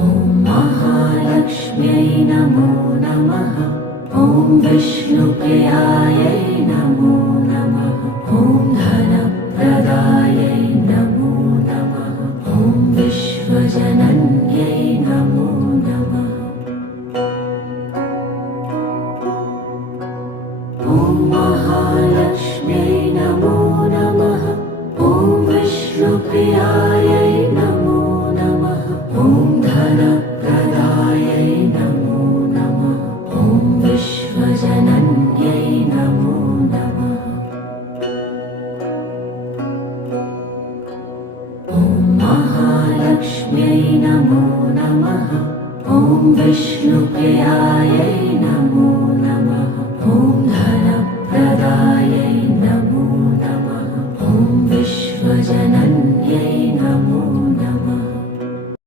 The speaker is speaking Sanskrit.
ॐ महालक्ष्म्यै नमो नमः। ॐ विष्णुप्रियायै नमो नमः। ॐ धनप्रदायै नमो नमः। ॐ विश्वजनन्यै नमो नमः। ॐ महालक्ष्म्यै नमो नमः। ॐ विष्णुप्रियायै नमो नमः। ॐ धनप्रदायै नमो नमः। ॐ विश्वजनन्यै नमो नमः। ॐ महालक्ष्म्यै नमो नमः। ॐ विष्णुप्रियायै नमो